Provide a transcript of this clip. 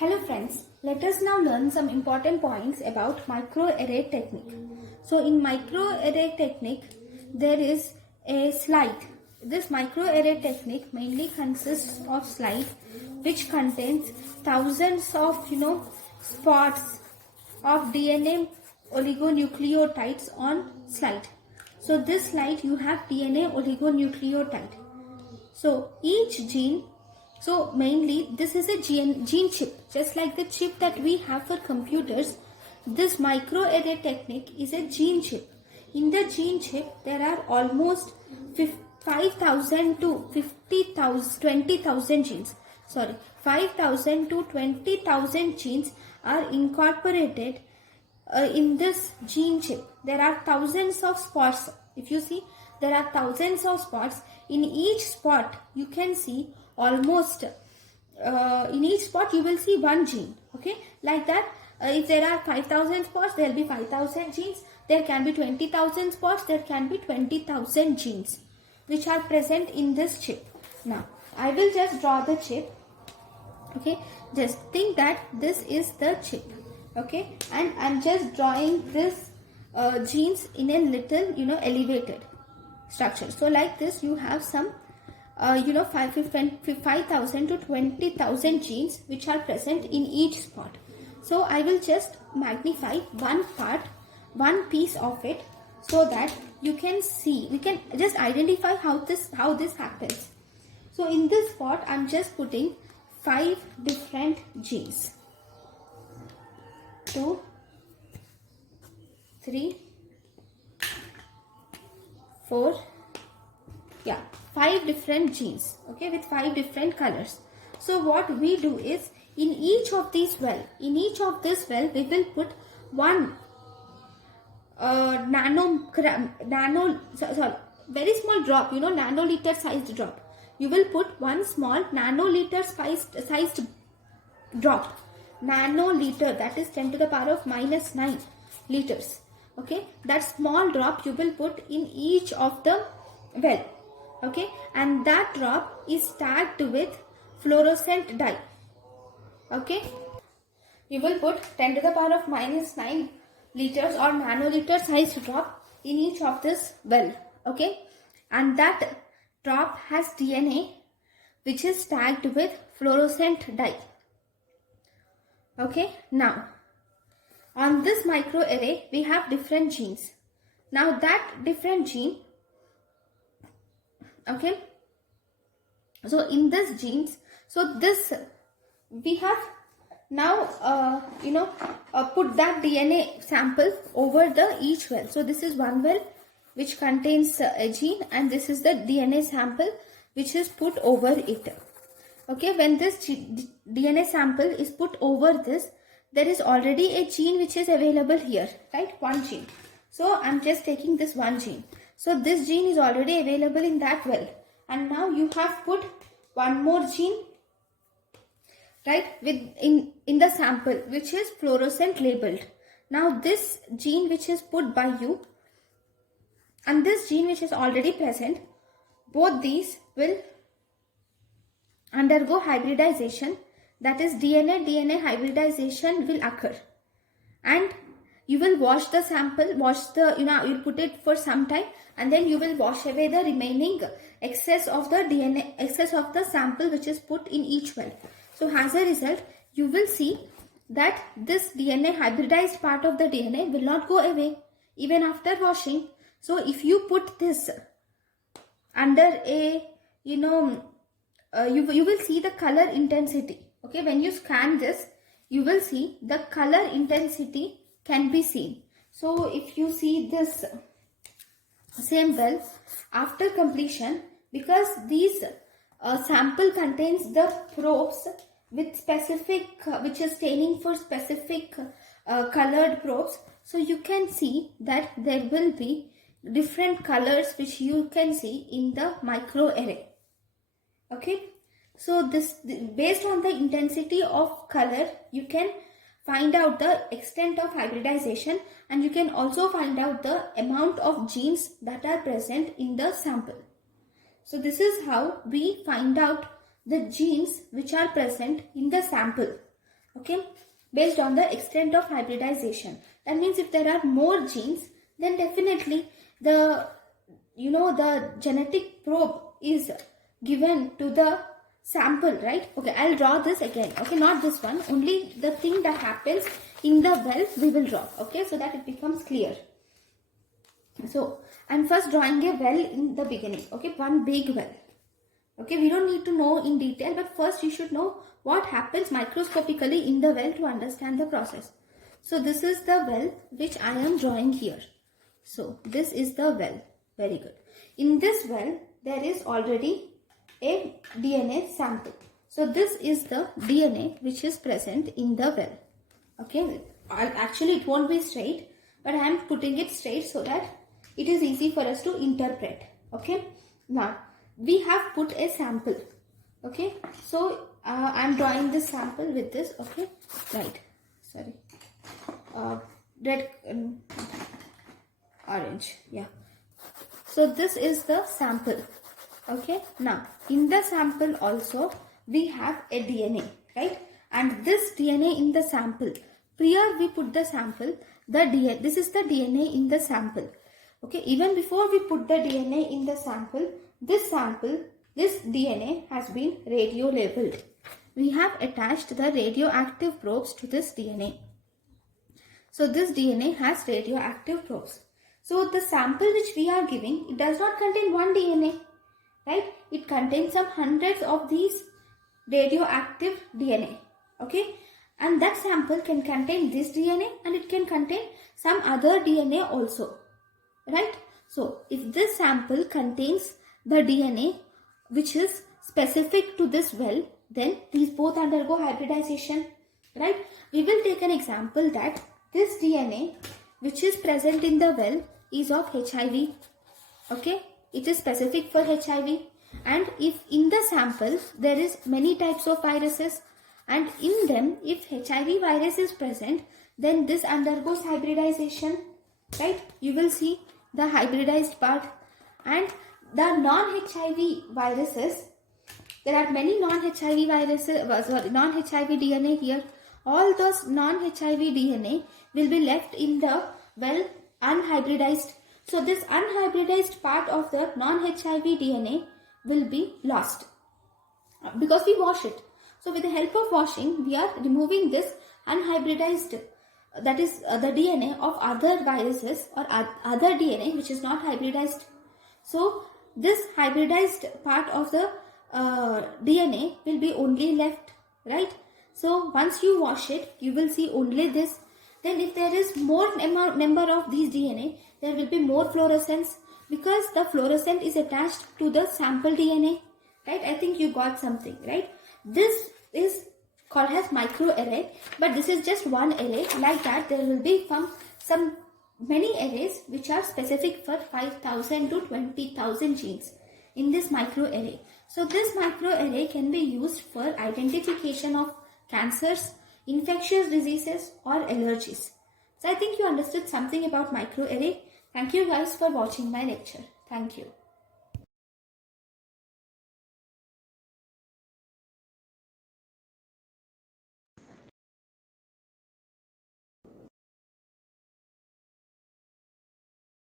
Hello friends, let us now learn some important points about microarray technique. So in microarray technique, there is a slide. This microarray technique mainly consists of slide which contains thousands of spots of DNA oligonucleotides on slide. So this slide you have DNA oligonucleotide. So each gene, so mainly this is a gene chip, just like the chip that we have for computers. This microarray technique is a gene chip. In the gene chip, there are almost 5,000 to 50,000, 20,000 genes. 5,000 to 20,000 genes are incorporated in this gene chip. There are thousands of spots. If you see, there are thousands of spots. In each spot, you can see almost, in each spot you will see one gene. Okay, like that. If there are 5,000 spots, there will be 5,000 genes. There can be 20,000 spots. There can be 20,000 genes which are present in this chip. Now, I will just draw the chip. Okay, just think that this is the chip. Okay, and I'm just drawing this genes in a little elevated structure. So like this, you have some 5,000 to 20,000 genes which are present in each spot. So I will just magnify one part, one piece of it, so that you can see, we can just identify how this happens. So in this spot, I'm just putting 5 different genes. 2, 3, 4, 5 different genes, okay, with 5 different colors. So what we do is, in each of this well, we will put one very small drop, nanoliter sized drop. You will put one small nanoliter sized drop. Nanoliter, that is 10 to the power of minus 9 liters. Okay, that small drop you will put in each of the well. Okay, and that drop is tagged with fluorescent dye. Okay, you will put 10 to the power of minus 9 liters or nanoliter sized drop in each of this well. Okay, and that drop has DNA which is tagged with fluorescent dye. Okay, now on this microarray we have different genes. Now that different gene, okay, so in this genes, so this we have now put that DNA sample over the each well. So this is one well which contains a gene, and this is the DNA sample which is put over it. Okay, when this DNA sample is put over this, there is already a gene which is available here, right? One gene. So I'm just taking this one gene. So this gene is already available in that well, and now you have put one more gene, right, in the sample which is fluorescent labeled. Now this gene which is put by you and this gene which is already present, both these will undergo hybridization. That is DNA hybridization will occur, and you will wash the sample, you'll put it for some time, and then you will wash away the remaining excess of the sample which is put in each well. So as a result, you will see that this DNA hybridized part of the DNA will not go away even after washing. So if you put this under a, you will see the color intensity. Okay, when you scan this, you will see the color intensity can be seen. So if you see this same well after completion, because these sample contains the probes with specific which is staining for specific colored probes, so you can see that there will be different colors which you can see in the microarray. Okay, so this, based on the intensity of color, you can find out the extent of hybridization, and you can also find out the amount of genes that are present in the sample. So this is how we find out the genes which are present in the sample. Okay, based on the extent of hybridization. That means if there are more genes, then definitely the the genetic probe is given to the sample, right? Okay, I'll draw this again. Okay, not this one, only the thing that happens in the well we will draw. Okay, so that it becomes clear. So I'm first drawing a well in the beginning. Okay, one big well. Okay, we don't need to know in detail, but first you should know what happens microscopically in the well to understand the process. So this is the well which I am drawing here. So this is the well. Very good. In this well, there is already a DNA sample. So this is the DNA which is present in the well. Okay, actually it won't be straight, but I am putting it straight so that it is easy for us to interpret. Okay, now we have put a sample. Okay, so I am drawing this sample with this. Okay, right, sorry, red, orange, yeah. So this is the sample. Okay, now in the sample also we have a DNA, right? And this DNA in the sample, prior we put the sample, the DNA, this is the DNA in the sample. Okay, even before we put the DNA in the sample, this DNA has been radio labeled. We have attached the radioactive probes to this DNA. So this DNA has radioactive probes. So the sample which we are giving, it does not contain one DNA, right? It contains some hundreds of these radioactive DNA. Okay, and that sample can contain this DNA and it can contain some other DNA also, right? So if this sample contains the DNA which is specific to this well, then these both undergo hybridization, right? We will take an example that this DNA which is present in the well is of HIV. Okay, it is specific for HIV, and if in the sample there is many types of viruses, and in them if HIV virus is present, then this undergoes hybridization, right? You will see the hybridized part. And the non-HIV viruses, there are many non-HIV viruses, non-HIV DNA here. All those non-HIV DNA will be left in the well unhybridized. So this unhybridized part of the non-HIV DNA will be lost because we wash it. So with the help of washing, we are removing this unhybridized, that is the DNA of other viruses or other DNA which is not hybridized. So this hybridized part of the DNA will be only left, right? So once you wash it, you will see only this. Then if there is more number of these DNA, there will be more fluorescence because the fluorescent is attached to the sample DNA, right? I think you got something, right? This is called as microarray, but this is just one array. Like that, there will be some many arrays which are specific for 5,000 to 20,000 genes in this microarray. So this microarray can be used for identification of cancers, infectious diseases or allergies. So I think you understood something about microarray. Thank you guys for watching my lecture. Thank you.